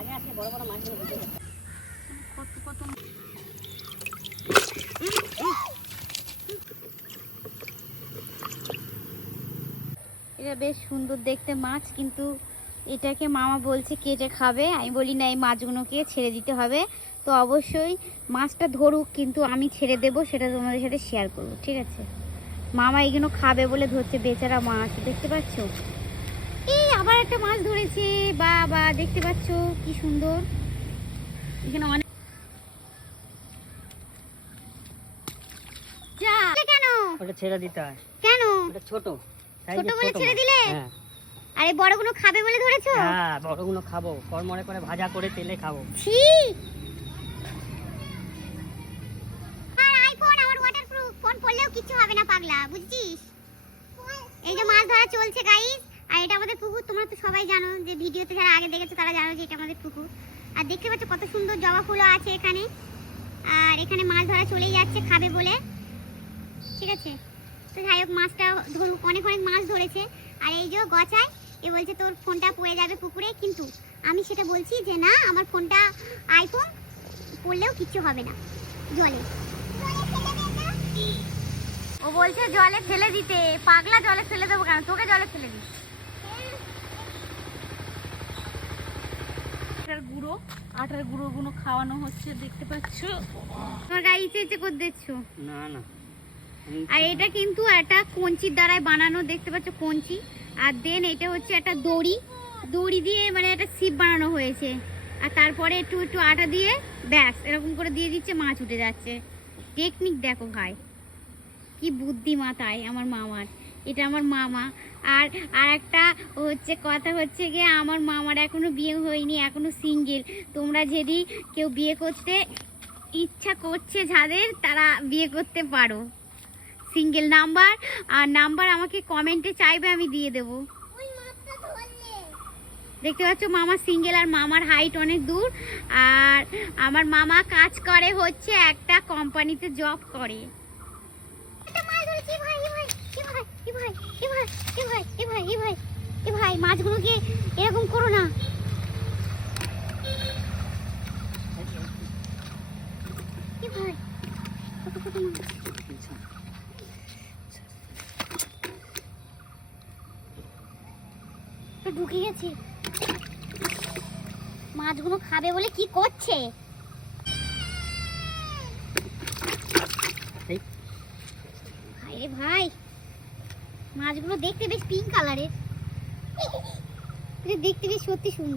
আগে আসলে বড় বড় মাছগুলো বুঝে যেত। কত কত এটা বেশ সুন্দর দেখতে মাছ, কিন্তু এটাকে মামা বলছে কেটে খাবে। আমি বলি না, এই মাছগুলোকে ছেড়ে দিতে হবে। তো অবশ্যই মাছটা ধরুক, কিন্তু আমি ছেড়ে দেবো, সেটা তোমাদের সাথে শেয়ার করবো, ঠিক আছে? মামা এইগুলো খাবে বলে ধরছে, বেচারা মাছ। দেখতে পাচ্ছ, এই আবার একটা মাছ ধরেছে। বাবা, দেখতে পাচ্ছ কি সুন্দর। এখানে অনেক যা কেন ওটা ছেড়ে দিতে হয়। কেন? ওটা ছোট, ছোট বলে ছেড়ে দিলে? হ্যাঁ। আরে বড়গুলো খাবে বলে ধরেছো? হ্যাঁ, বড়গুলো খাবো, কড়মড়ে করে ভাজা করে তেলে খাবো। ছি। আর আইফোন আমার ওয়াটারপ্রুফ, ফোন পড়লেও কিছু হবে না পাগলা, বুঝছিস? এই যে মাছ ধরা চলছে গাইস, আর এটা আমাদের পুকুর। তোমরা তো সবাই জানো, যে ভিডিওতে যারা আগে দেখেছো তারা জানো যে এটা আমাদের পুকুর। আর দেখতে পাচ্ছ কত সুন্দর জবা ফুলও আছে এখানে। আর এখানে মাছ ধরা চলেই যাচ্ছে খাবে বলে, ঠিক আছে? তো যাই হোক, মাছটা ধরুক, অনেক অনেক মাছ ধরেছে। আর এই যে গচায় এ বলছে তোর ফোনটা পড়ে যাবে পুকুরে, কিন্তু আমি সেটা বলছি যে না, আমার ফোনটা আইফোন, পড়লেও কিচ্ছু হবে না। জলে ও বলছে জলে ফেলে দিতে। পাগলা, জলে ফেলে দেবো কেন? তোকে জলে ফেলে দিস। আটার গুঁড়ো খাওয়ানো হচ্ছে, দেখতে পাচ্ছ? তোমার গায়ে ইচ্ছে ইচ্ছে করে দিচ্ছ? না না। আর এটা কিন্তু একটা কঞ্চির দ্বারাই বানানো, দেখতে পাচ্ছ কঞ্চি। আর দেন এটা হচ্ছে একটা দড়ি, দড়ি দিয়ে মানে একটা ছিপ বানানো হয়েছে। আর তারপরে একটু একটু আটা দিয়ে ব্যাস এরকম করে দিয়ে দিচ্ছে, মাছ উঠে যাচ্ছে। টেকনিক দেখো ভাই, কি বুদ্ধি মাথায় আমার মামার। এটা আমার মামা। আর আর একটা হচ্ছে কথা হচ্ছে গিয়ে, আমার মামার এখনো বিয়ে হয়নি, এখনো সিঙ্গেল। তোমরা যদি কেউ বিয়ে করতে ইচ্ছা করছে যাদের, তারা বিয়ে করতে পারো। সিঙ্গেল নাম্বার, আর নাম্বার আমাকে কমেন্টে চাইবে, আমি দিয়ে দেবো। দেখতে পাচ্ছ মামা সিঙ্গেল, আর মামার হাইট অনেক দূর। আর আমার মামা কাজ করে হচ্ছে একটা কোম্পানিতে জব করে। মাছগুলোকে এরকম করো না। ঢুকে গেছে, মাছগুলো খাবে বলে কি করছে? ভাই রে ভাই, মাছগুলো দেখতে বেশ পিঙ্ক কালারের, দেখতে বেশ সত্যি সুন্দর।